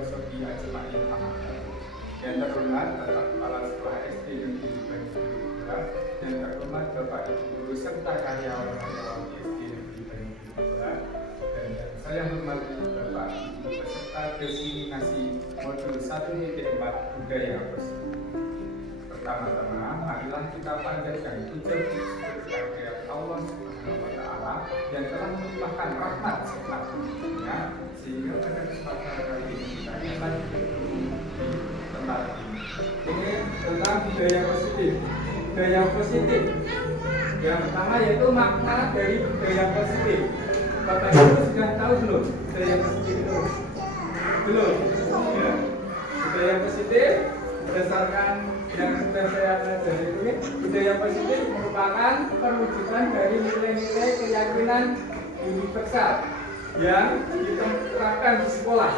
wasobi ajma'in hamada. Yang terhormat Bapak Kepala Sekolah SD Negeri Banyu Biru dan terhormat Bapak Ibu Guru serta karyawan-karyawan SD Negeri Banyu Biru, dan yang saya hormati Bapak Ibu peserta desiminasi modul 1.4 budaya positif. Pertama-tama, marilah kita panjatkan puja-puji kehadirat Allah Subhanahu wa Ta'ala yang telah melimpahkan rahmat serta hidupnya sehingga pada kesempatan kali ini kita dapat bertemu di tempat ini. Ini tentang budaya positif. Budaya positif yang pertama yaitu makna dari budaya positif. Bapak Ibu sudah tahu belum budaya positif itu? Belum? Ya. Budaya positif berdasarkan yang sudah saya pelajari ini, budaya positif merupakan perwujudan dari nilai-nilai keyakinan universal yang diterapkan di sekolah.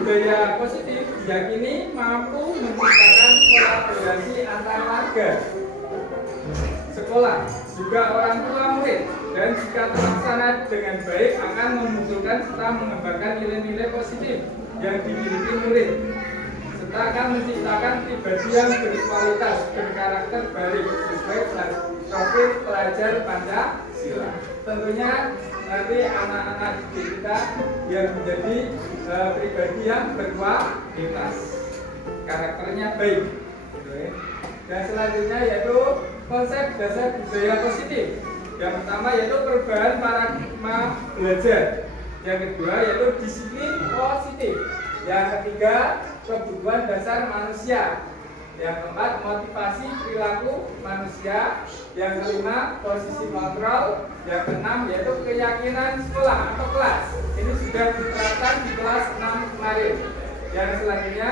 Budaya positif diyakini mampu menciptakan kolaborasi antar warga, sekolah, juga orang tua murid, dan jika terlaksana dengan baik akan memunculkan serta mengembangkan nilai-nilai positif yang dimiliki murid, serta akan menciptakan pribadi yang berkualitas, berkarakter baik sesuai profil pelajar Pancasila. Tentunya nanti anak-anak didik kita yang menjadi pribadi yang berkualitas, karakternya baik. Dan selanjutnya yaitu konsep dasar budaya positif. Yang pertama yaitu perubahan paradigma belajar. Yang kedua yaitu disiplin positif. Yang ketiga, kebutuhan dasar manusia. Yang keempat, motivasi perilaku manusia. Yang kelima, posisi kontrol. Yang keenam, yaitu keyakinan sekolah atau kelas. Ini sudah diterapkan di kelas 6 kemarin. Yang selanjutnya,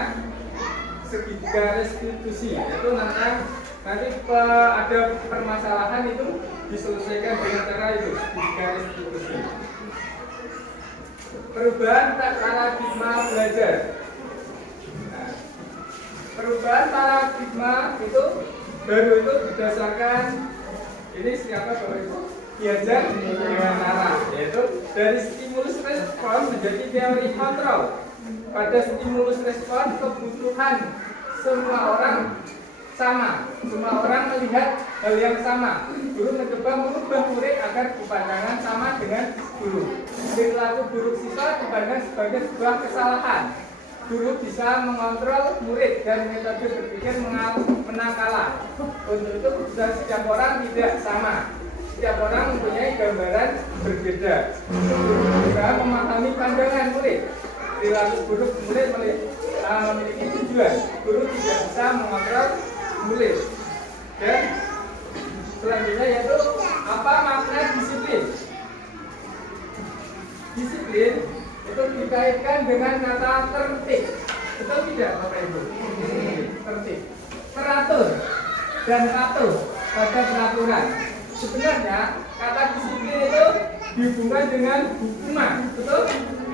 segitiga restitusi, yaitu nanti ada permasalahan itu diselesaikan dengan cara itu, segitiga restitusi. Perubahan paradigma belajar. Nah, perubahan paradigma itu baru itu berdasarkan ini siapa Bapak Ibu? Diajar dengan cara, yaitu dari stimulus respon menjadi teori kontrol. Pada stimulus respon kebutuhan semua orang sama, semua orang melihat hal yang sama. Guru mencoba mengubah murid agar pandangan sama dengan guru. Perilaku buruk siswa dipandang sebagai sebuah kesalahan. Guru bisa mengontrol murid dan metode berpikir menang kalah. Untuk itu setiap orang tidak sama. Setiap orang mempunyai gambaran berbeda. Guru juga memahami pandangan murid. Perilaku buruk murid memiliki tujuan. Guru tidak bisa mengontrol murid. Dan selanjutnya yaitu apa makna disiplin? Disiplin itu dikaitkan dengan kata tertib. Betul tidak Bapak Ibu? Tertib, teratur, dan patuh pada peraturan. Sebenarnya kata disiplin itu dihubungkan dengan hukuman. Betul?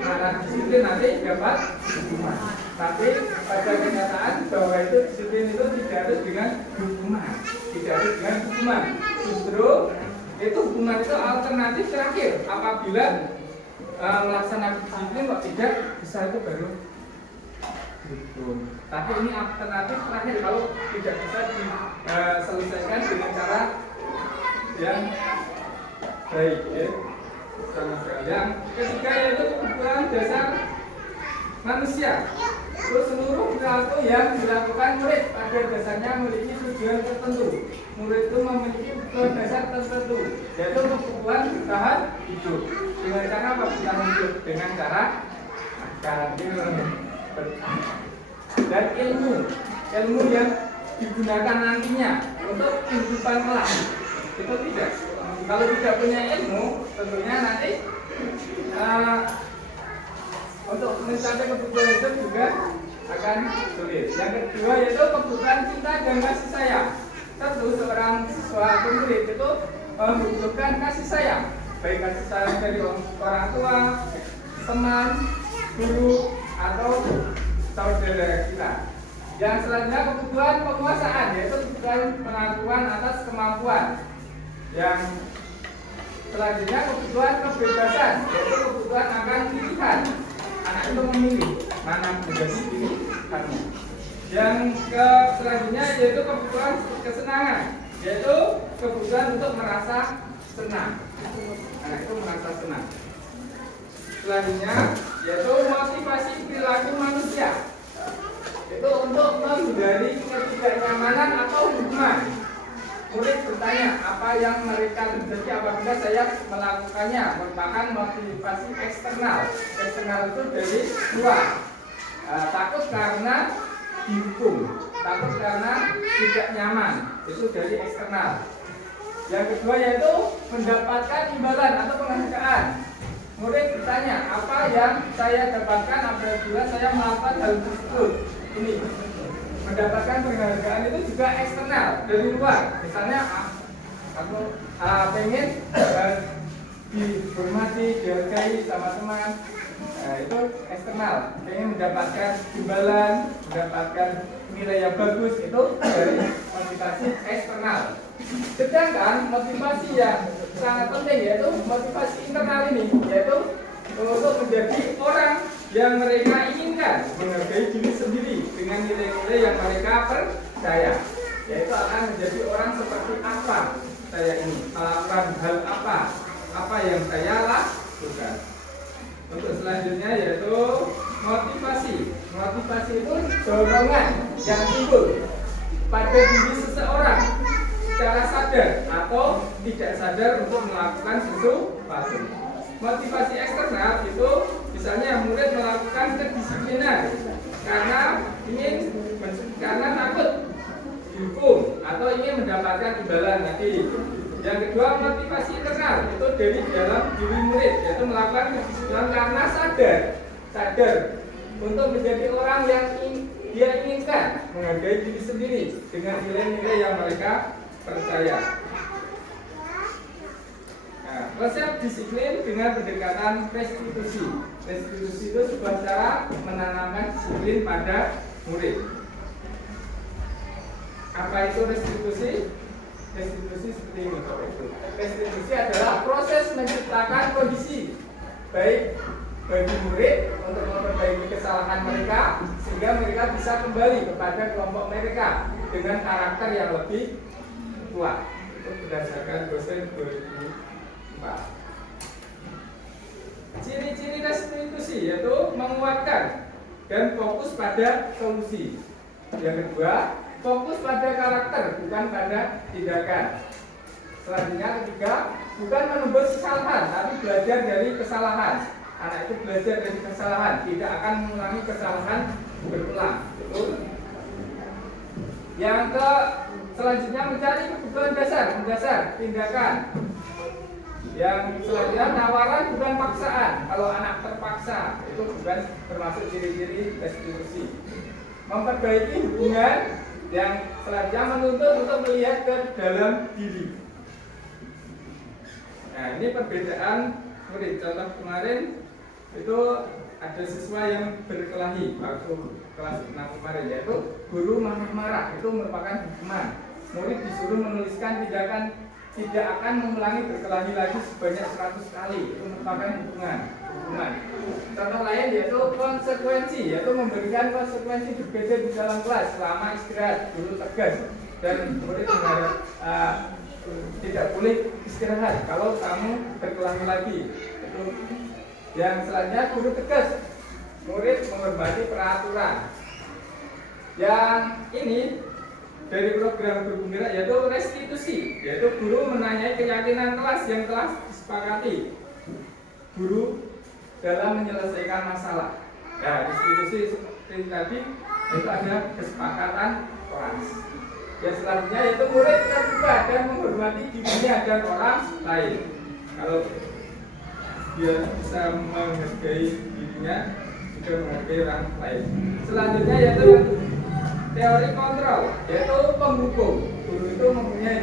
Karena disiplin nanti dapat hukuman. Tapi pada kenyataan bahwa itu disiplin itu tidak harus dengan hukuman, tidak harus dengan hukuman. Justru itu hukuman itu alternatif terakhir. Apabila melaksanakan disiplin kok tidak bisa, itu baru hukum. Tapi ini alternatif terakhir kalau tidak bisa diselesaikan dengan cara yang baik. Ya. Yang ketiga yaitu kebutuhan dasar manusia. Terus seluruh perilaku yang dilakukan murid pada dasarnya memiliki tujuan tertentu. Murid itu memiliki tujuan dasar tertentu, yaitu kebutuhan bertahan hidup. Dengan cara apa bertahan hidup? Dengan cara dan ilmu yang digunakan nantinya untuk kehidupan kelak. Itu tidak. Kalau tidak punya ilmu, tentunya nanti untuk mencapai kebutuhan itu juga akan sulit. Yang kedua yaitu kebutuhan cinta dan kasih sayang. Tentu seorang siswa atau murid itu membutuhkan kasih sayang, baik kasih sayang dari orang tua, teman, guru, atau saudara kita. Yang selanjutnya kebutuhan penguasaan, yaitu kebutuhan pengakuan atas kemampuan. Yang selanjutnya kebutuhan kebebasan, yaitu kebutuhan akan pilihan. Anak itu memilih. mana menjadi pilihannya. Yang selanjutnya yaitu kebutuhan kesenangan, yaitu kebutuhan untuk merasa senang. Nah, itu merasa senang. Selanjutnya yaitu motivasi perilaku manusia, itu untuk menghindari ketidaknyamanan atau hukuman. Murid bertanya apa yang mereka terjadi apabila saya melakukannya, merupakan motivasi eksternal. Eksternal itu dari luar. Takut karena dihukum, takut karena tidak nyaman, itu dari eksternal. Yang kedua yaitu mendapatkan imbalan atau penghargaan. Murid bertanya apa yang saya dapatkan apabila saya melakukan hal tersebut. Ini mendapatkan penghargaan itu juga eksternal dari luar. Misalnya aku pengen dihormati, dihargai sama teman. Nah, itu eksternal. Pengen mendapatkan imbalan, mendapatkan nilai yang bagus, itu dari motivasi eksternal. Sedangkan motivasi yang sangat penting yaitu motivasi internal ini, yaitu untuk menjadi orang yang mereka inginkan, menghargai diri sendiri dengan nilai-nilai yang mereka percaya, yaitu akan menjadi orang seperti apa saya ini, melakukan hal apa yang saya lakukan. Untuk selanjutnya yaitu motivasi. Motivasi itu dorongan yang timbul pada diri seseorang secara sadar atau tidak sadar untuk melakukan sesuatu. Motivasi eksternal itu misalnya murid melakukan kedisiplinan karena takut dihukum atau ingin mendapatkan imbalan nanti. Yang kedua motivasi internal itu dari dalam diri murid, yaitu melakukan kedisiplinan karena sadar untuk menjadi orang yang dia inginkan, menghargai diri sendiri dengan nilai-nilai yang mereka percaya. Nah, konsep disiplin dengan pendekatan restitusi. Restitusi itu sebuah cara menanamkan disiplin pada murid. Apa itu restitusi? Restitusi seperti ini. Restitusi adalah proses menciptakan kondisi baik bagi murid untuk memperbaiki kesalahan mereka sehingga mereka bisa kembali kepada kelompok mereka dengan karakter yang lebih kuat. Itu berdasarkan dosen 2004. Ciri-ciri restitusi yaitu menguatkan dan fokus pada solusi. Yang kedua, fokus pada karakter bukan pada tindakan. Selanjutnya ketiga, bukan menembus kesalahan tapi belajar dari kesalahan. Anak itu belajar dari kesalahan, tidak akan mengulangi kesalahan berulang. Yang selanjutnya mencari kebutuhan dasar tindakan. Yang selanjutnya tawaran bukan paksaan. Kalau anak terpaksa itu bukan termasuk ciri-ciri restitusi. Memperbaiki hubungan. Yang selanjutnya menuntut untuk melihat ke dalam diri. Nah, ini perbedaan murid. Contoh kemarin itu ada siswa yang berkelahi waktu kelas 6 kemarin, yaitu guru marah-marah, itu merupakan hukuman. Murid disuruh menuliskan tindakan tidak akan mengulangi berkelahi lagi sebanyak 100 kali, itu merupakan hukuman. Contoh lain yaitu konsekuensi, yaitu memberikan konsekuensi berbeda di dalam kelas selama istirahat. Guru tegas dan murid tidak boleh istirahat kalau kamu berkelahi lagi. Itu. Yang selanjutnya guru tegas, murid menghormati peraturan. Yang ini dari program bergembira yaitu restitusi, yaitu guru menanyai keyakinan kelas yang telah disepakati guru dalam menyelesaikan masalah. Nah, restitusi seperti tadi itu ada kesepakatan kelas. Yang selanjutnya yaitu murid terbuka dan menghormati dirinya dan orang lain. Kalau dia bisa menghargai dirinya, juga menghargai orang lain. Selanjutnya yaitu teori kontrol, yaitu penghukum. Guru itu mempunyai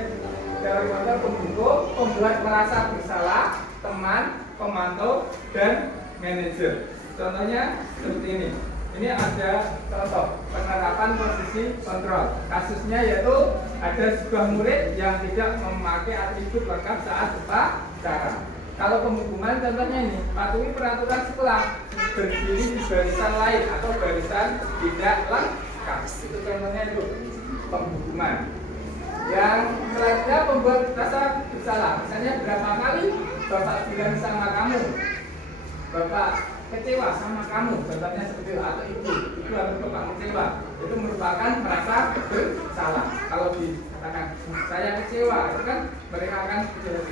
teori kontrol penghukum, pembuat merasa bersalah, teman, pemantau, dan manajer. Contohnya seperti ini. Ini ada contoh penerapan posisi kontrol. Kasusnya yaitu ada sebuah murid yang tidak memakai atribut lengkap saat upacara. Kalau pembukuan contohnya ini, patuhi peraturan sekolah, berdiri di barisan lain atau barisan tidak lengkap. Itu contohnya itu pembukuan. Yang selanjutnya pembuat rasa bersalah. Misalnya berapa kali Bapak bilang sama kamu, Bapak kecewa sama kamu, contohnya seperti itu, atau itu harus Bapak kecewa. Itu merupakan merasa bersalah. Kalau dikatakan saya kecewa, itu kan mereka akan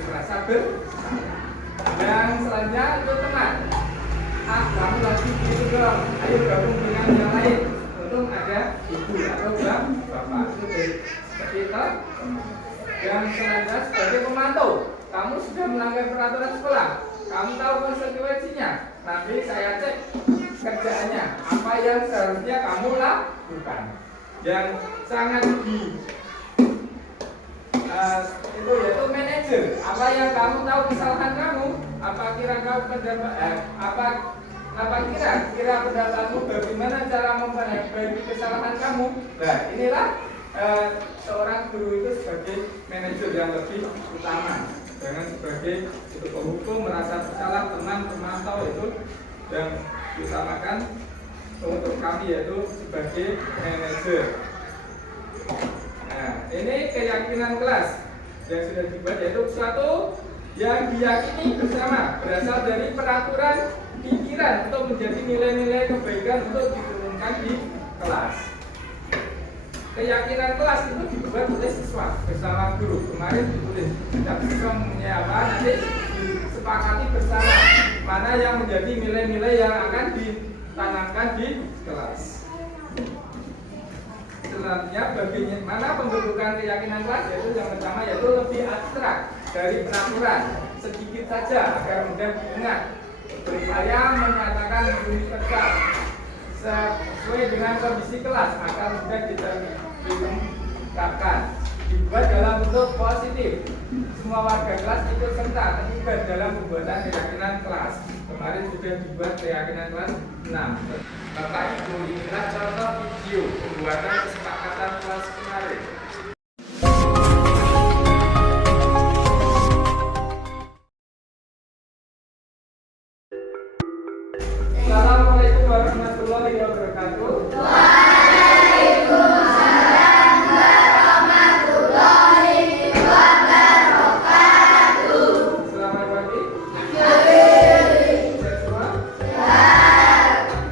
merasa bersalah. Yang selanjutnya itu teman. Kamu lagi gitu dong, ayo gabung dengan yang lain. Untung ada ibu atau bapak. Itu seperti itu. Yang selanjutnya sebagai pemantau, kamu sudah melanggar peraturan sekolah. Kamu tahu konsekuensinya. Nanti saya cek kerjaannya, apa yang seharusnya kamu lakukan. Yang sangat itu yaitu manajer. Apa yang kamu tahu kesalahan kamu? Apa kira pendapatmu bagaimana cara memperbaiki kesalahan kamu? Nah, inilah seorang guru itu sebagai manajer yang lebih utama. Jangan sebagai penghukum merasa bersalah, teman pemantau itu yang diutamakan untuk kami yaitu sebagai manajer. Nah, ini keyakinan kelas yang sudah dibuat yaitu suatu yang diyakini bersama berasal dari peraturan pikiran untuk menjadi nilai-nilai kebaikan untuk diturunkan di kelas. Keyakinan kelas itu dibuat oleh siswa bersama guru. Kemarin ditulis setiap siswa mempunyai apa, nanti disepakati bersama mana yang menjadi nilai-nilai yang akan ditanamkan di kelas. Selanjutnya bagaimana pembentukan keyakinan kelas, yaitu yang pertama yaitu lebih abstrak dari peraturan, sedikit saja agar mudah diingat, berupaya menyatakan universal sesuai dengan kondisi kelas agar mudah diungkapkan, dibuat dalam bentuk positif. Semua warga kelas ikut serta terlibat dalam pembuatan keyakinan kelas. Kemarin sudah dibuat keyakinan kelas 6. Bapak Ibu, inilah contoh video pembuatan kesepakatan kelas kemarin. Assalamualaikum warahmatullahi wabarakatuh. Waalaikumsalam warahmatullahi wabarakatuh. Selamat pagi. Sehat semua?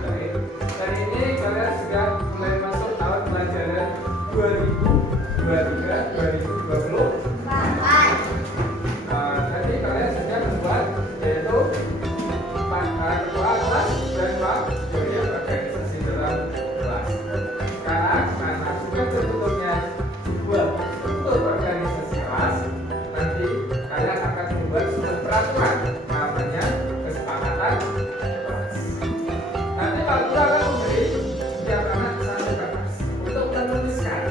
Baik. Hari ini kalian sudah mulai masuk tahun pelajaran 2023-2024. Tadi kalian sudah membuat yaitu ketua kelas dan jadi organisasi dalam kelas. Sekarang karena sudah tertutupnya dibuat untuk organisasi kelas, nanti kalian akan membuat sebuah peraturan namanya kesepakatan kelas. Nanti Pak Guru akan memberi setiap anak satu kertas untuk menuliskan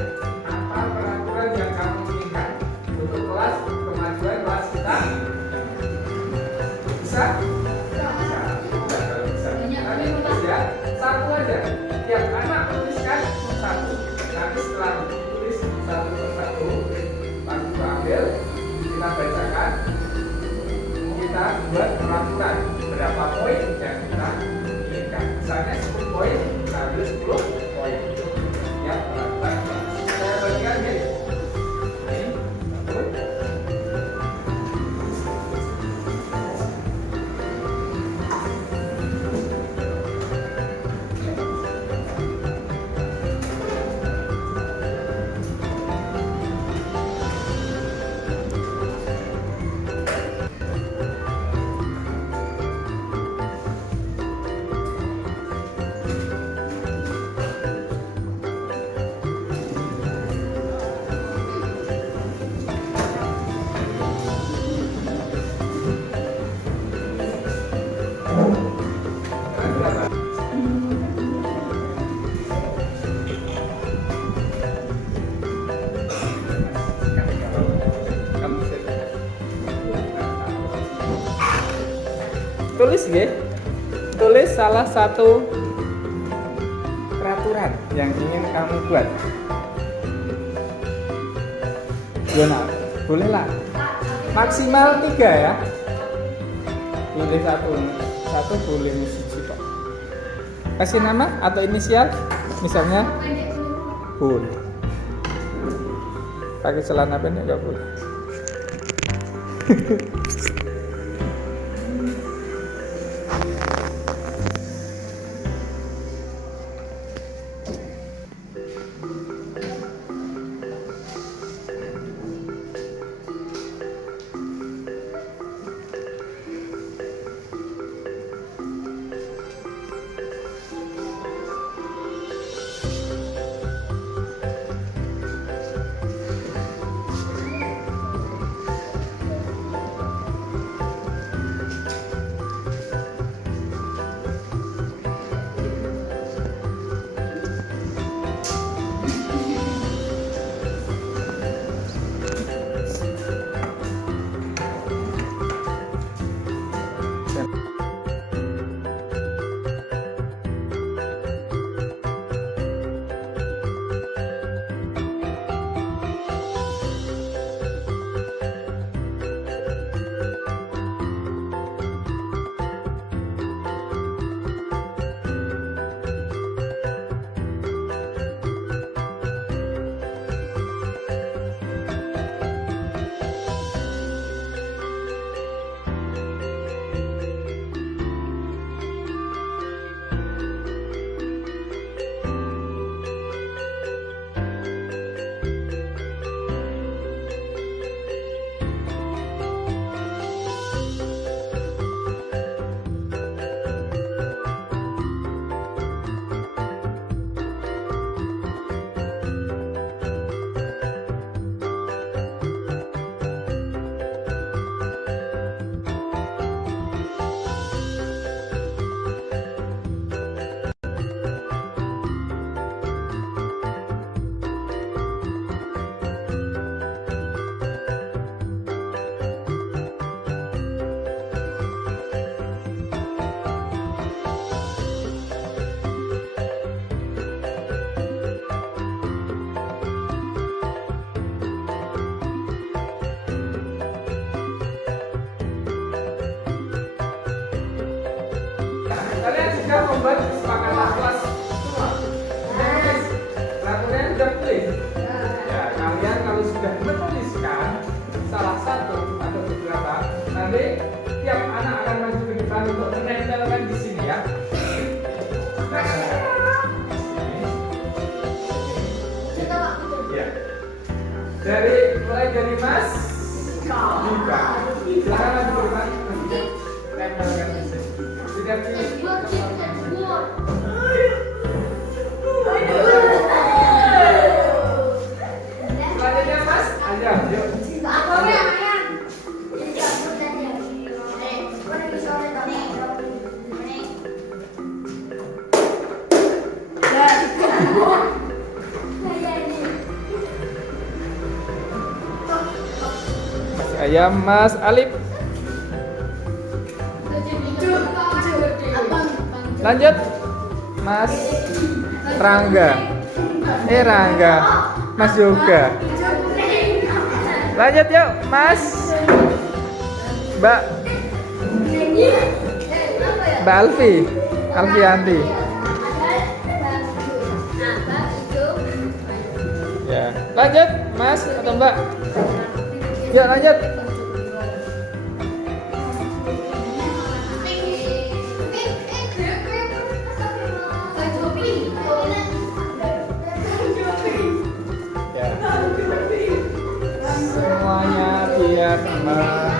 apa peraturan yang kamu inginkan untuk kelas, kemajuan kelas kita. Bisa? Satu aja, tiap anak tuliskan satu. Nanti setelah ditulis satu persatu, Pak Guru ambil, kita bacakan, kita buat peraturan berapa poin yang kita inginkan. Misalnya 10 poin, kita ambil 10 poin. Ya, peraturan. Saya bagikan ya. Ini satu. Tulis ya, tulis salah satu peraturan yang ingin kamu buat. Gimana? Boleh lah. Maksimal 3 ya. Boleh satu boleh siji kok. Kasih nama atau inisial, misalnya boleh. Pakai celana pendek nggak boleh. Kalian sudah membuat kesepakatan kelas semua? Peraturannya sudah clear? Ya, kalian kalau sudah menuliskan salah satu atau beberapa, nanti tiap anak akan maju ke depan untuk menempelkan di sini ya. Ya. Mulai dari Mas Diva. Silakan maju ke depan. Tempelkan di sini. Sudah pilih. Selanjutnya Mas, ayo, yuk. Ayam Mas Alif. Lanjut Mas Rangga. Rangga. Mas Yoga. Lanjut yuk Mas Mbak Alfi. Alfianti. Ya, lanjut Mas atau Mbak. Ya, lanjut. Semuanya biar aman.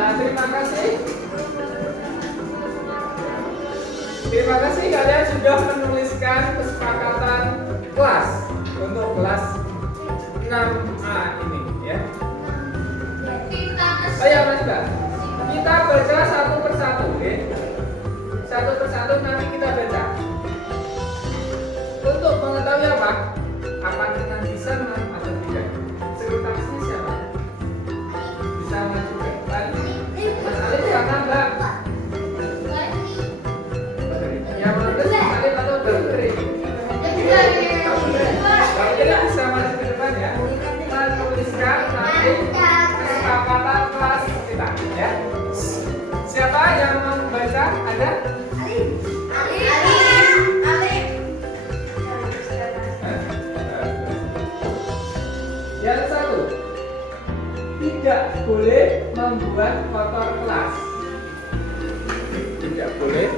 Nah, terima kasih. Terima kasih kalian sudah menuliskan kesepakatan kelas untuk kelas 6A ini ya. Oh ya Mas Mbak, kita baca satu persatu ya. Satu persatu nanti kita baca. Untuk mengetahui apa? Apakah bisa atau tidak? Sekretarisnya siapa? Bisa maju ke depan. Mas Alif karena Mbak. Yang menurut Mas Alif atau Mbak? Kalau tidak bisa maju ke depan ya. Kita tuliskan nanti kesepakatan kelas kita ya. Siapa yang membaca? Ada? Yang satu, tidak boleh membuat kotor kelas. Tidak boleh.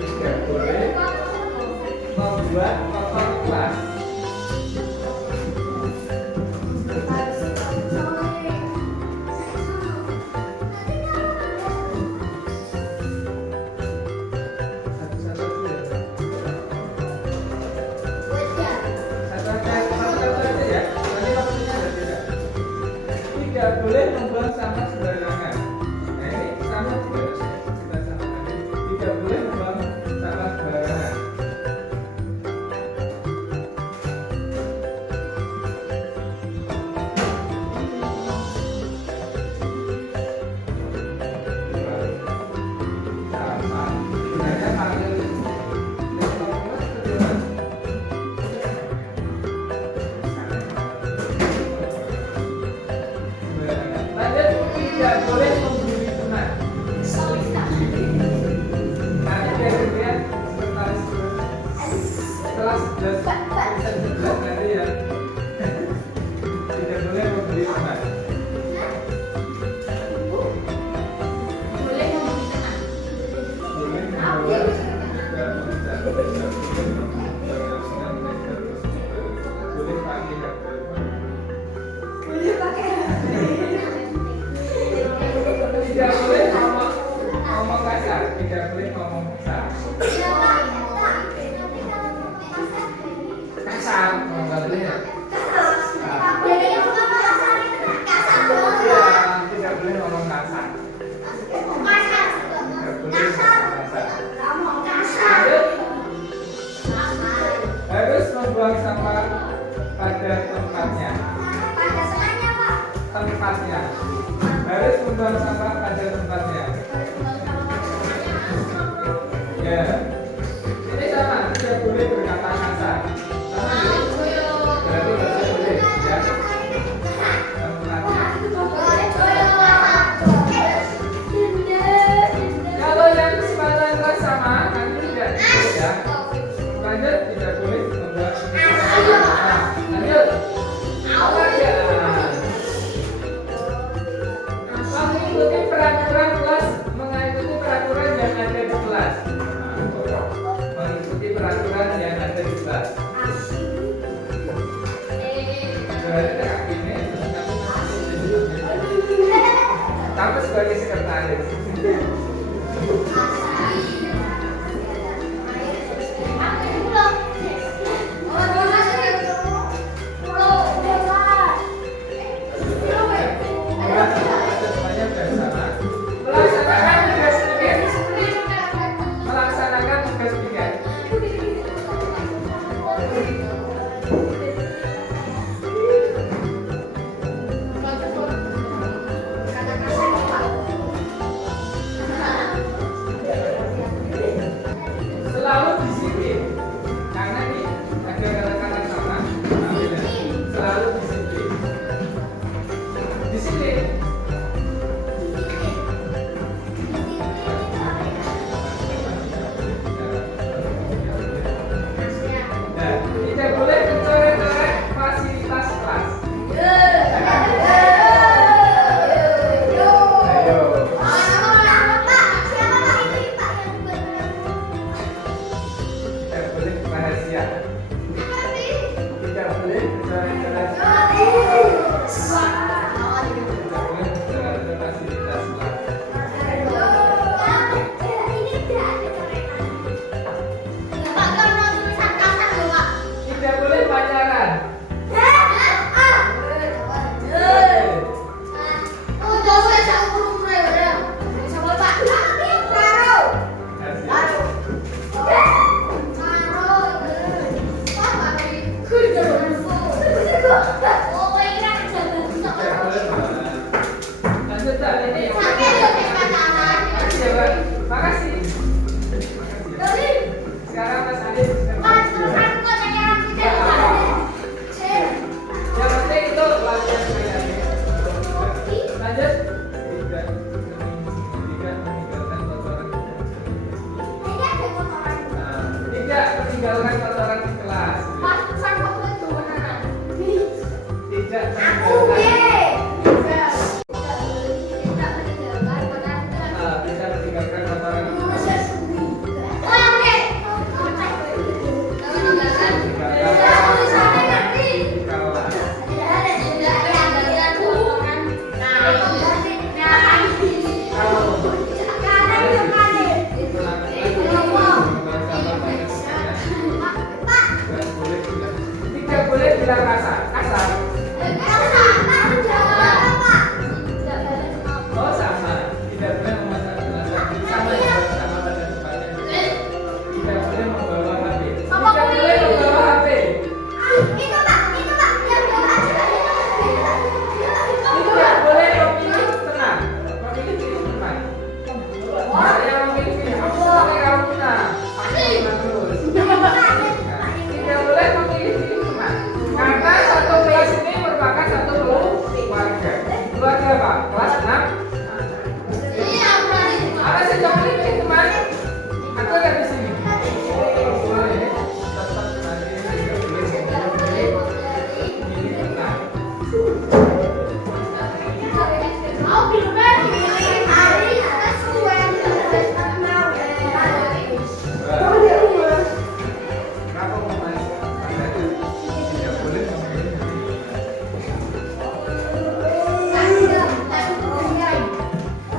Tidak boleh membuat kotor kelas. Tidak boleh membuang sampah sembarangan. Nah ini sama juga kita samakan. Tidak boleh membuang sampah sembarangan. Sama. Gunanya panggil. Tidak boleh membuli teman. Nanti biar lihat sekretaris setelah 11 nanti ya. Tidak boleh membuli teman. Boleh tidak boleh ngomong kasar, tidak boleh ngomong kasar. Kasar, nggak boleh ya. Ya, tidak boleh ngomong kasar. Tidak boleh ngomong kasar. Harus membuang sampah pada tempatnya. Tempatnya. Harus membuang sampah pada tempatnya. Ya, ini sama, tidak boleh berkata kasar. Sama berarti tidak boleh ya. Kalau yang kesempatan kelas sama, nanti tidak boleh ya. Lanjut, tidak boleh membuang. Lanjut. Mengikuti peraturan kelas, mengikuti peraturan yang ada di kelas. Mengikuti peraturan yang ada di kelas. Kamu sebagai sekretaris. Melaksanakan tugas piket.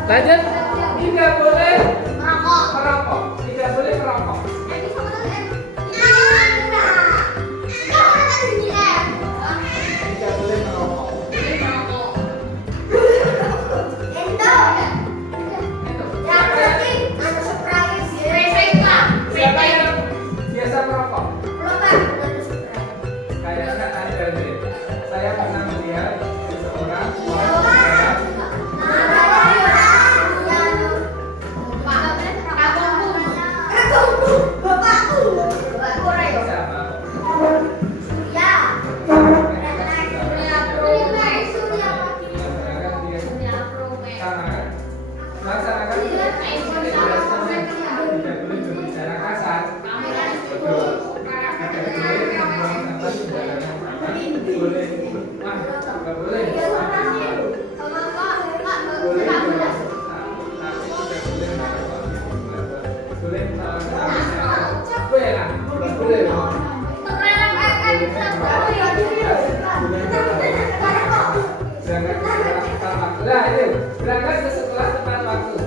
Lanjut. Tidak boleh merokok. Tidak boleh merokok. Tidak boleh merokok. Siapa yang biasa merokok? Kayaknya ada deh. Saya pernah melihat seseorang melaksanakan tidak boleh berbicara kasar. Betul. Tidak boleh membuang sampah sembarangan. Boleh. Wah, nggak boleh. Boleh. Boleh boleh lah. Boleh. Nah, itu berangkat ke sekolah tepat waktu.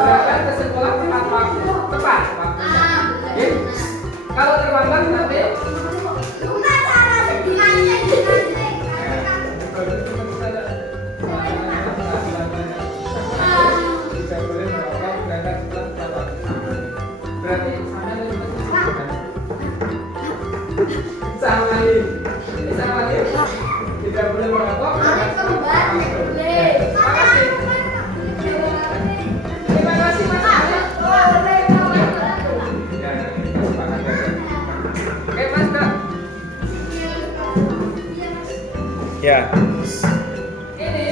Berangkat ke sekolah tepat waktu. Tepat waktunya. Oke? Kalau terlambat nanti tidak boleh merokok. Berangkat sekolah tepat waktu. Berarti sama nih. Tidak boleh merokok. Terima kasih Mas. Ya, kita sepakat ya. Oke Mas, Kak. Ya. Ini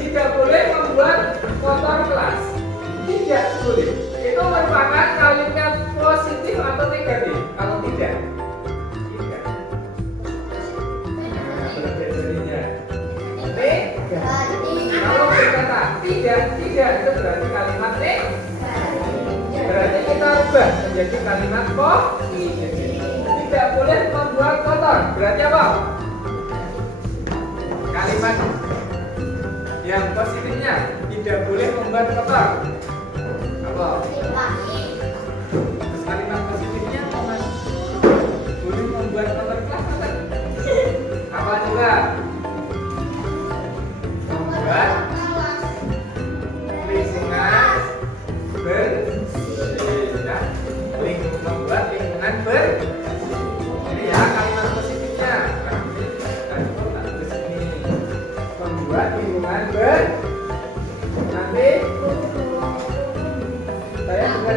tidak boleh membuat kotor kelas. Tidak boleh. Itu merupakan kalimat positif atau negatif? Kalau tidak. Kalau berkata tidak itu berarti kalimat negatif. Berarti kita ubah menjadi kalimat positif. Tidak boleh membuat kotor. Berarti apa? Kalimat yang positifnya tidak boleh membuat kotor. Apa? Terus kalimat positifnya apa Mas? Boleh membuat kotor kelas apa? Apa juga? Membuat lingkungan bersih, ya. Membuat lingkungan bersih. Ini ya kalimat positifnya. Membuat lingkungan bersih. Nanti saya juga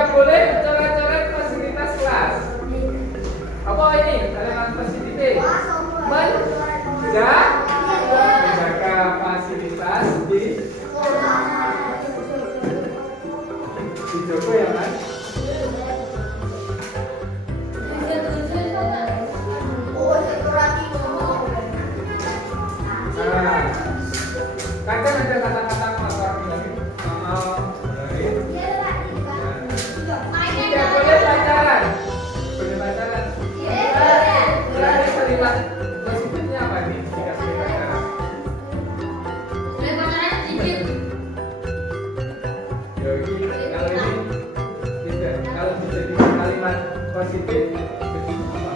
Tidak boleh mencoret-coret fasilitas kelas. Apa ini kalimat positif? Menjaga fasilitas di Joko ya kan? Nah, kadang ada kata-kata kotor dari tidak boleh pacaran. Boleh pacaran. Berarti kalimat positifnya apa nih? Tidak boleh pacaran. Jadi kalau ini tidak, kalau dijadikan kalimat positif jadi apa?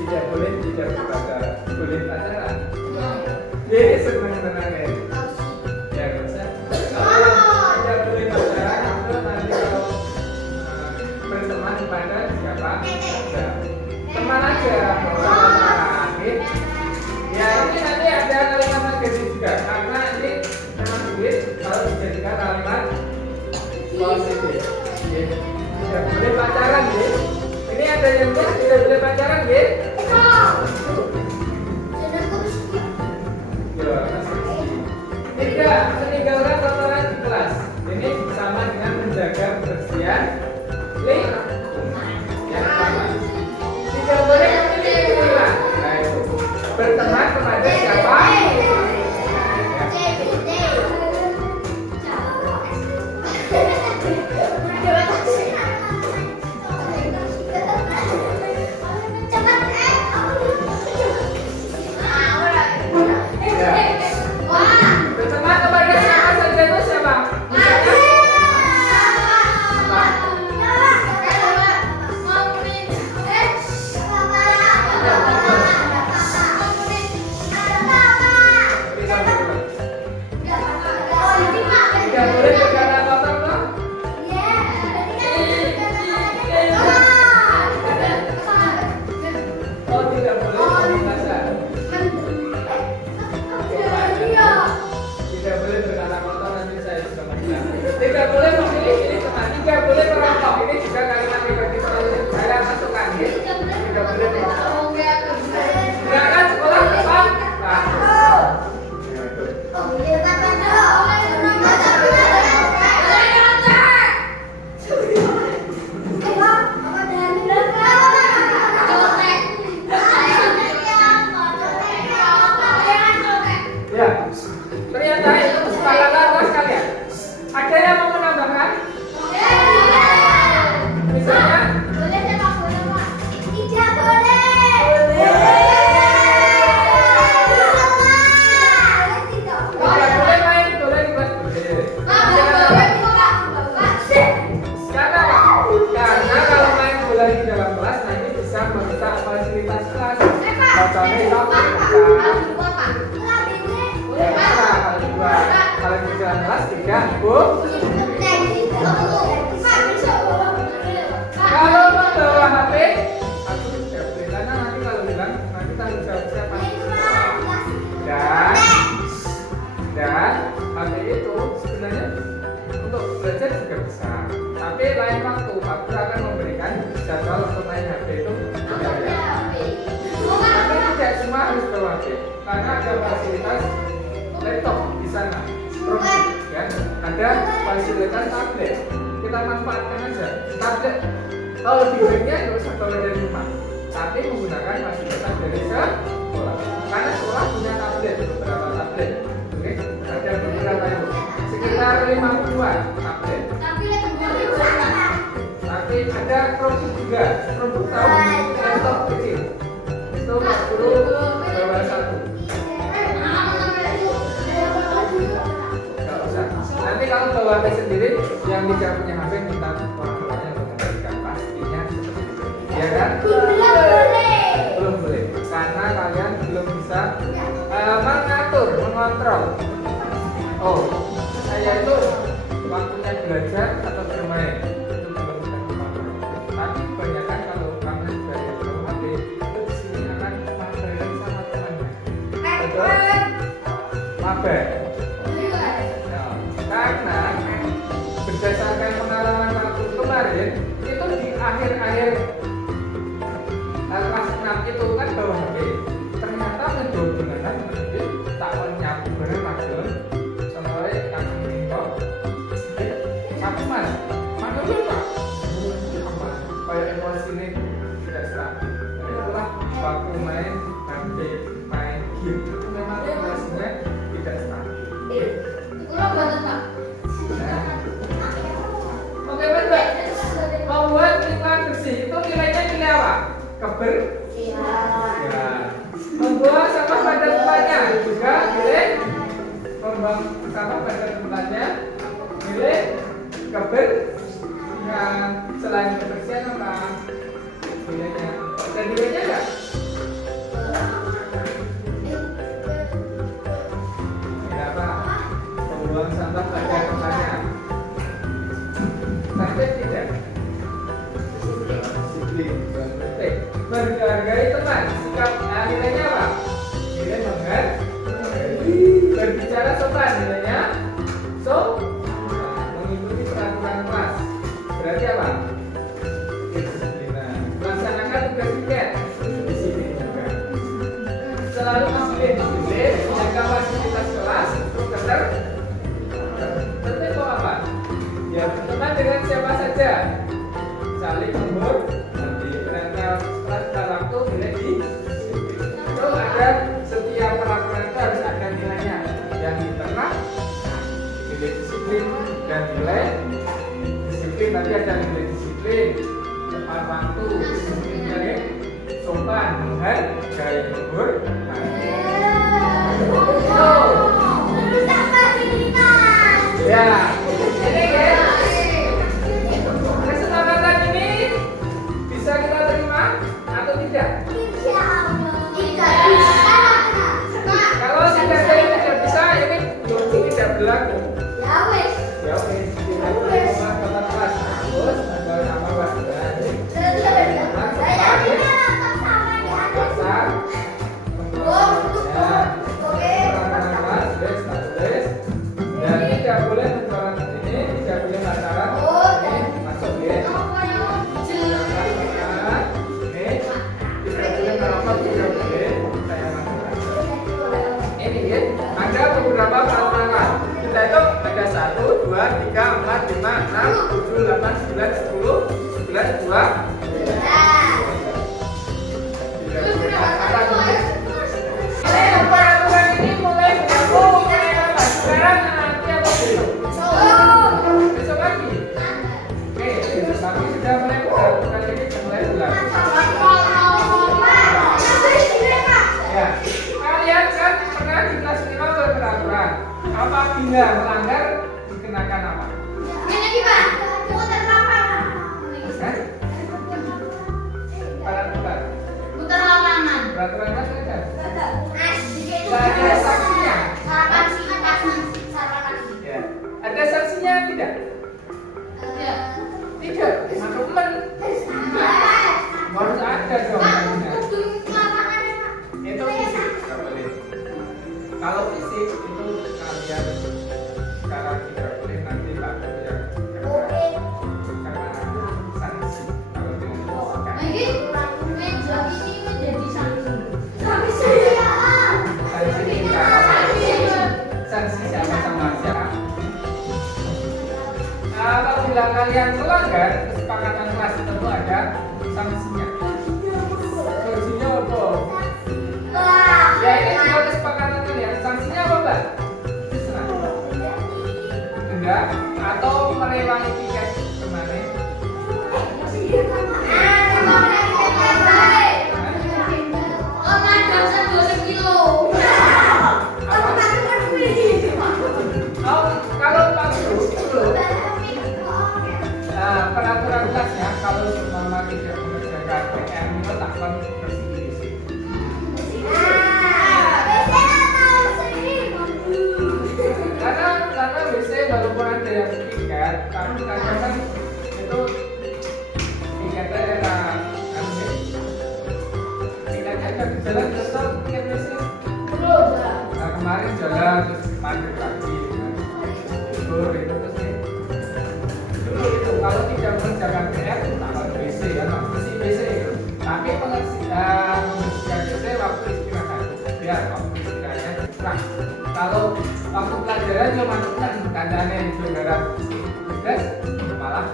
Tidak boleh tidak berpacaran. Boleh pacaran. Jadi senang-senang ya. Ya nggak usah. Kalau tidak boleh pacaran itu nanti kalau berteman pada siapa? Ya. Teman aja. Ya ini nanti ada kalimat negatif juga karena nanti memang sulit kalau dijadikan kalimat positif. Ya. Tidak boleh pacaran ya. Ini ada yang tidak boleh pacaran ya. Tidak meninggalkan kotoran di kelas. Ini sama dengan menjaga kebersihan lingkungan. Yang pertama, tidak boleh memilih pilihan. Nah itu berteman kepada siapa? Berteman kepada siapa saja itu siapa? Tidak boleh berkata kotor loh. Oh tidak boleh berkata. Tidak boleh berkata kotor nanti saya juga bilang. Tidak boleh memilih teman. Tidak boleh merokok. Ini juga kalimat negatif saya masukkan ya. Tidak boleh merokok. Gerakan sekolah depan. Ya, ternyata itu kesepakatan kelas kalian. Ada yang mau menambahkan? Misalnya? Tidak boleh main bola di kelas. Karena apa? Karena kalau main bola di dalam kelas nanti bisa merusak fasilitas kelas. Contohnya kalau di dalam kelas tidak, Bu. Kalau membawa HP, aku tidak boleh karena nanti kalau bilang nanti tanggung jawab siapa? Dan HP itu sebenarnya untuk belajar juga bisa. Tapi lain waktu, aku akan memberikan jadwal untuk main HP itu. Tapi tidak semua harus bawa HP, karena ada fasilitas laptop di sana, ya. Ada fasilitas tablet, kita manfaatkan aja. Tablet, kalau lebih baiknya nggak usah bawa dari rumah, tapi menggunakan fasilitas dari sekolah. Karena sekolah punya tablet, beberapa tablet, oke? Ada beberapa itu, sekitar 50-an tablet. Tapi ada Chromebook juga, Chromebook tahu laptop kecil, itu nggak perlu bawa satu. Nanti kalau bawa HP sendiri, yang tidak punya HP minta orang tuanya untuk memberikan pastinya seperti itu, ya kan? Belum boleh, karena kalian belum bisa mengatur, mengontrol. Oh, saya itu waktunya belajar atau bermain itu belum bisa dikontrol. Tapi kebanyakan kalau kalian belajar bawa HP, itu di sini akan bermain sama temannya. Betul? mabar. Nah, karena berdasarkan pengalaman aku kemarin itu di akhir-akhir kelas 6 itu kan bawa HP. Ternyata menjauh beneran tak nyapu bareng madun sampai kami minta sapu mas madun dulu pak kayak emosi ini tidak stabil. Jadi itulah waktu main HP, main game itu memang emosinya tidak stabil. Oke baik. Membuat lingkungan bersih itu nilainya nilai apa? Kebersihan. Membuang sampah pada tempatnya juga nilai membuang sampah pada tempatnya nilai kebersihan. Selain kebersihan apa nilainya? Ada nilainya nggak? Nilai apa? Membuang sampah pada tempatnya. Sampai tidak? Disiplin. Menghargai teman. Sikap nilainya apa? Nilai menghargai. Berbicara sopan nilainya mengikuti peraturan kelas. Berarti apa? Kedisiplinan. Melaksanakan tugas tiket. Disiplin juga. Selalu disiplin. Menjaga fasilitas kelas. Tertib apa? Ya berteman dengan siapa saja. Saling menghormati. Setelah waktu nilai disiplin. Itu ada setiap peraturan itu harus ada nilainya. Yang internal nilai disiplin dan nilai disiplin. Tadi ada nilai disiplin, tepat waktu, disiplin nilai sopan, menghargai, menghormati. Ya, ini ya. Kesepakatan ini bisa kita terima atau tidak? Kalau tidak bisa, ini tidak berlaku. Ya wes. Tidak boleh kata kelas. Terus ada nama wadah. Dan tidak boleh menjualan ini, tidak boleh pacaran. Masuk ya. Ada beberapa peraturan. Kita itu ada 1, 2, 3, 4, 5, 6, 7, 8, 9, 10, 11, 2. Peraturan ini mulai berlaku sekarang nanti atau besok? Besok lagi. Oke, besok lagi sudah mulai berlaku. Ini mulai berlaku. Ya, kalian kan pernah di kelas 5 berperaturan. Apabila melanggar dikenakan apa? Peraturan apa saja? Ada sanksinya. Ya. Ada sanksinya tidak? Tidak. Teman-teman harus ada dong. Itu fisik, nggak boleh. Kalau fisik itu kalian sekarang tidak boleh nanti Pak Guru yang karena sanksi. Kalau sanksi siapa sama siapa? Apabila kalian melanggar kesepakatan kelas tentu ada sanksinya. Sanksinya apa? Ya ini sudah kesepakatan kalian. Sanksinya apa Mbak? Enggak? Atau melewangi tiket kemarin? Kalau Pak Guru peraturan kelasnya kalau selama tidak mengerjakan PR meletakkan bersih. Karena WC walaupun ada yang terus mandek lagi, tidur itu terus nih. Dulu itu kalau tidak mengerjakan PR itu takut WC ya, bersih WC itu. Tapi membersihkan WC waktu istirahat, biar waktu istirahatnya kurang. Kalau waktu pelajaran cuma kan kandangnya itu garap tugas malah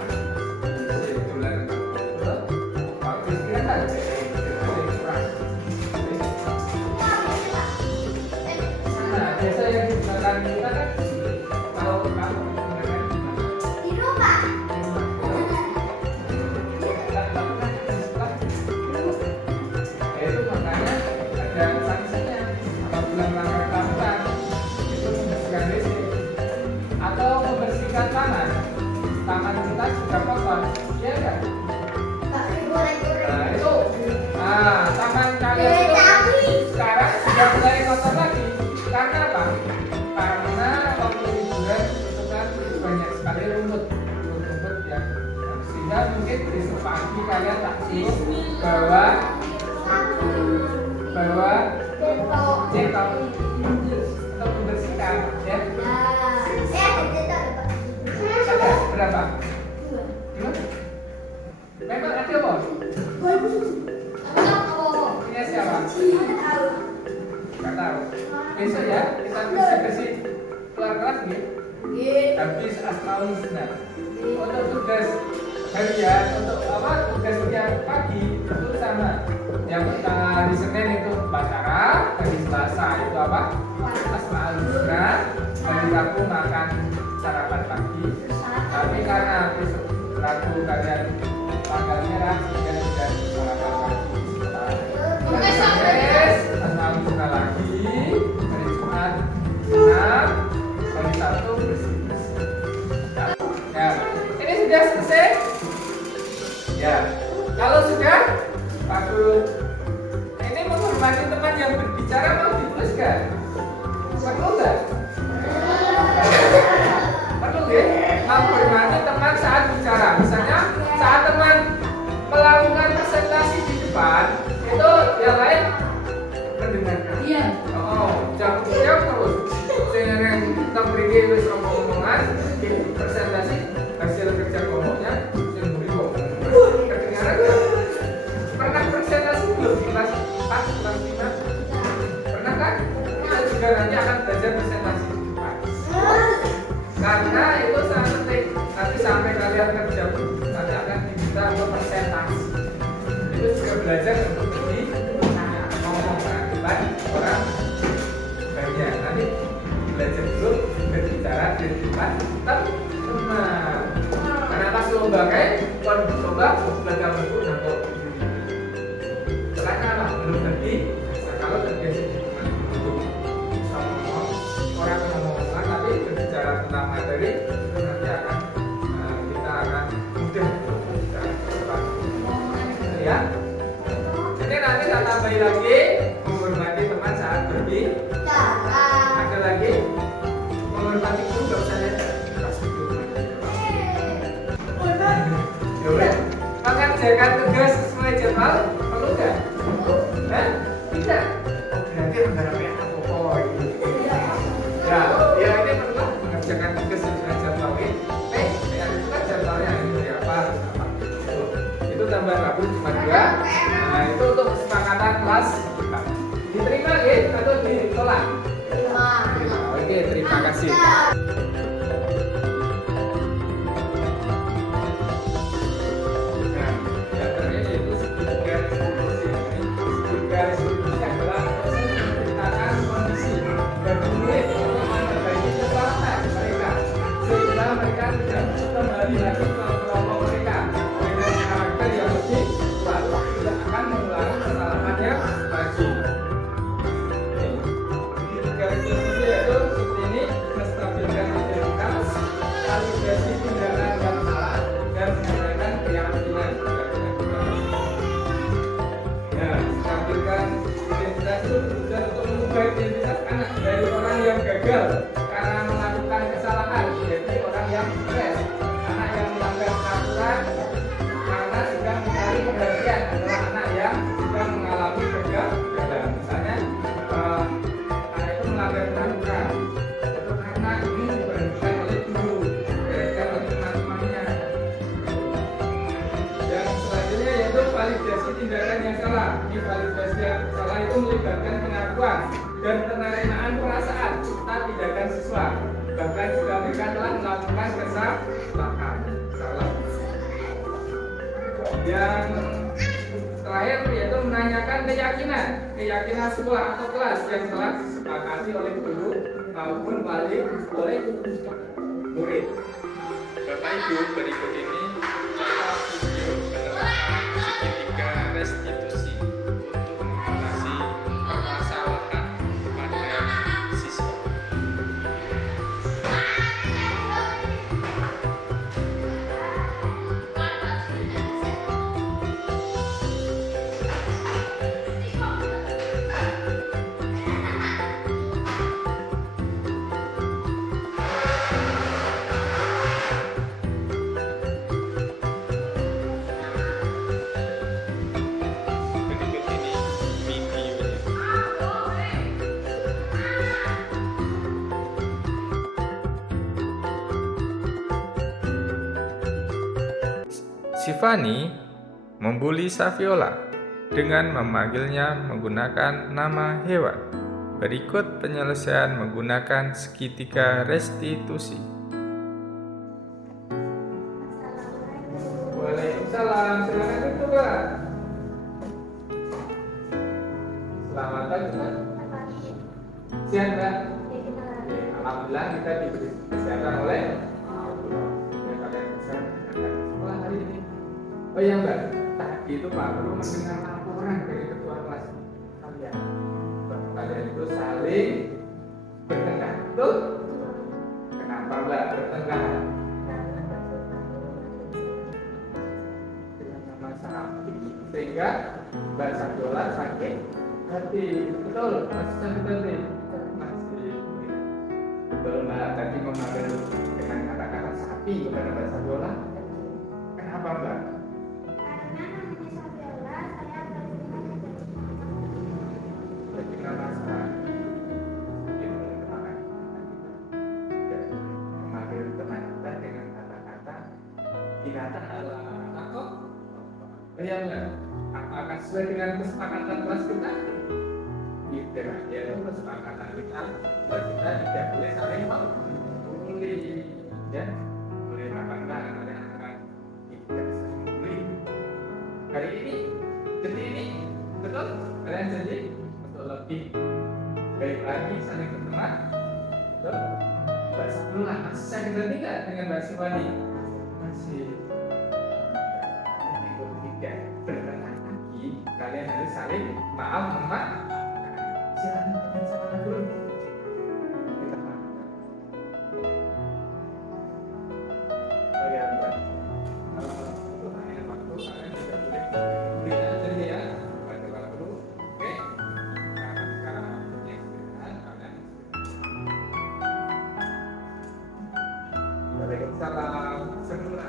sedulan. Waktu istirahat kurang. Nah, biasa yang digunakan kita kan kalau kamu menggunakan Di rumah. itu makanya ada sanksinya apabila melanggar peraturan itu membersihkan WC atau membersihkan tangan kita sudah kotor, ya kan? Nah itu, tangan kalian itu sekarang sudah mulai kotor lagi. Karena apa? Karena waktu liburan itu kan banyak sekali rumput ya. Sehingga mungkin besok pagi kalian tak suruh bawa jengkol untuk membersihkan, ya. Ada berapa? Dua? Memang ada bos? Punya siapa? Gak tahu. Besok ya kita bersih-bersih keluar kelas nih. Habis Asmaul Husna. Untuk tugas harian, untuk apa? Tugas setiap pagi itu sama. Yang hari Senin itu Batara, hari Selasa itu apa? Asmaul Husna. Hari Rabu makan sarapan pagi. Tapi karena besok Rabu kalian tanggal merah dan tidak sarapan pagi. Hari Kamis Asmaul Husna lagi. Hari Jumat senam. Hari Sabtu bersih-bersih. Ya, ini sudah selesai. Ya, kalau sudah, Pak Guru, ini menghormati teman yang berbicara mau dituliskan. Perlu nggak? Perlu ya? Menghormati teman saat bicara. Misalnya saat teman melakukan presentasi di depan, itu yang lain mendengarkan. Iya. Oh, jangan diam terus. Sehingga kita beri wis omongan, presentasi hasil kerja kelompoknya sendiri kok. Kedengaran nggak? Pernah presentasi belum di kelas 4, kelas 5? Pernah kan? Kita juga nanti akan belajar presentasi di depan. Karena itu sangat penting. Nanti sampai kalian kerja pun nanti akan diminta untuk presentasi. Itu juga belajar untuk jadi ngomong di depan orang banyak. Nanti belajar dulu berbicara di depan teman. Karena pas lomba kayak kon lomba belajar buku nanti. Karena apa? Belum ngerti. Kalau terbiasa di depan itu sama orang ngomong-ngomong tapi berbicara tentang materi itu nanti akan kita akan mudah berbicara depan. Ya. Jadi nanti saya tambahin lagi menghormati teman saat berbicara. Ada lagi menghormati guru nggak usah lihat kelas itu. Ya udah, mengerjakan tugas sesuai jadwal perlu nggak? Hah? Tidak. Oh, berarti negara PH pokok. Ya, ya ini perlu mengerjakan tugas sesuai jadwal. PR itu kan jadwalnya ini apa? Itu tambahan Rabu cuma 2. Nah itu untuk kesepakatan kelas kita. Diterima ya atau ditolak? Oke, terima kasih. Nah, yang terakhir yaitu studi garis polisi adalah proses menceritakan kondisi dan murid untuk memperbaiki kesalahan mereka sehingga mereka tidak kembali lagi ke kelompok mereka dengan karakter yang lebih kuat, tidak akan mengulangi kesalahannya lagi. Garis polisi yaitu seperti ini: menstabilkan integritas, kalibrasi tindakan yang salah, dan mengendalikan keyakinan. Ya, stabilkan identitas itu bertujuan untuk mengubah identitas anak dari orang yang gagal karena melakukan kesalahan menjadi orang yang sukses. Anak yang melanggar peraturan karena juga mencari perhatian adalah anak yang juga mengalami kegagalan. Misalnya anak itu melanggar peraturan kesalahan. Salah. Yang terakhir yaitu menanyakan keyakinan sekolah atau kelas yang telah disepakati oleh guru maupun wali oleh murid. Bapak Ibu, berikut ini contoh video penerapan segitiga restitusi untuk mengatasi permasalahan pada siswa. Berikut ini videonya. Si Fani membuli Saviola dengan memanggilnya menggunakan nama hewan. Berikut penyelesaian menggunakan segitiga restitusi. Waalaikumsalam. Silakan duduk, Kak. Selamat pagi, Kak. Siang, Kak. Alhamdulillah kita diberi kesehatan oleh Allah. Ya, kalian bisa menjalankan sekolah hari ini. Oh iya, Mbak. Tadi itu Pak Guru mendengar laporan dari ketua kelas kalian. Bahwa kalian itu saling bertengkar. Betul? Kenapa Mbak bertengkar? Dengan nama Sapi. Sehingga Mbak Saviola sakit hati. Betul? Masih sakit hati? Masih. Betul Mbak. Tadi memanggil dengan kata-kata sapi kepada Mbak Saviola. Kenapa Mbak? Binatang adalah takut. Iya enggak? Apakah sesuai dengan kesepakatan kelas kita? Tidak, yaitu kesepakatan kita bahwa kita tidak boleh saling membuli. Ya, boleh apa enggak? Kalian akan tidak saling membuli. Hari ini, jadi ini, betul? Kalian janji untuk lebih baik lagi saling berteman. Betul? Mbak Saviola masih sakit hati nggak dengan Mbak Sivani? Masih. Tidak berkenan lagi, kalian harus saling maaf memaafkan. Silakan kalian sama dulu. Kita maafkan. Oh ya, Mbak. Untuk hanya waktu kalian tidak boleh beri aja ya. Baca kalau dulu, oke? Karena sekarang waktunya istirahat, kalian. Waalaikumsalam. Semula.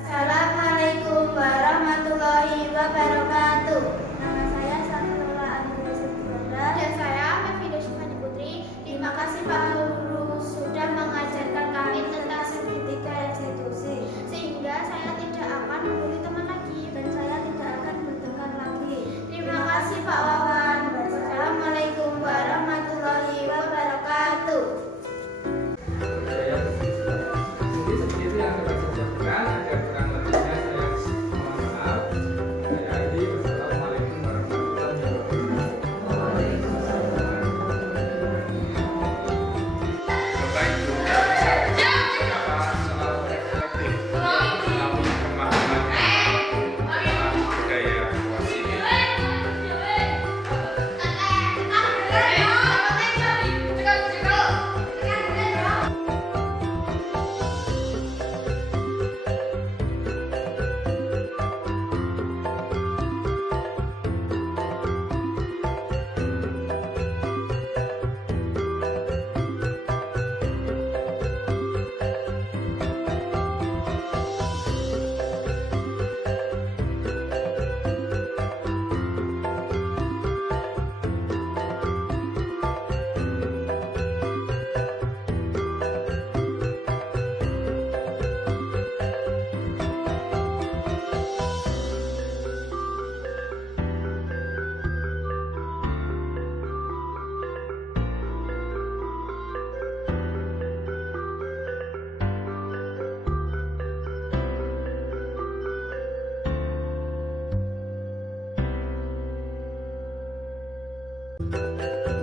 Assalamualaikum warahmatullahi wabarakatuh. Nama saya Saviola Anugrah Setiara dan saya Mevida Syifani Putri. Terima kasih Pak Guru sudah mengajarkan kami tentang segitiga restitusi, sehingga saya tidak akan membuli teman lagi dan saya tidak akan bertengkar lagi. Terima kasih Pak Wawan. Wassalamualaikum warahmatullahi wabarakatuh. Assalamualaikum.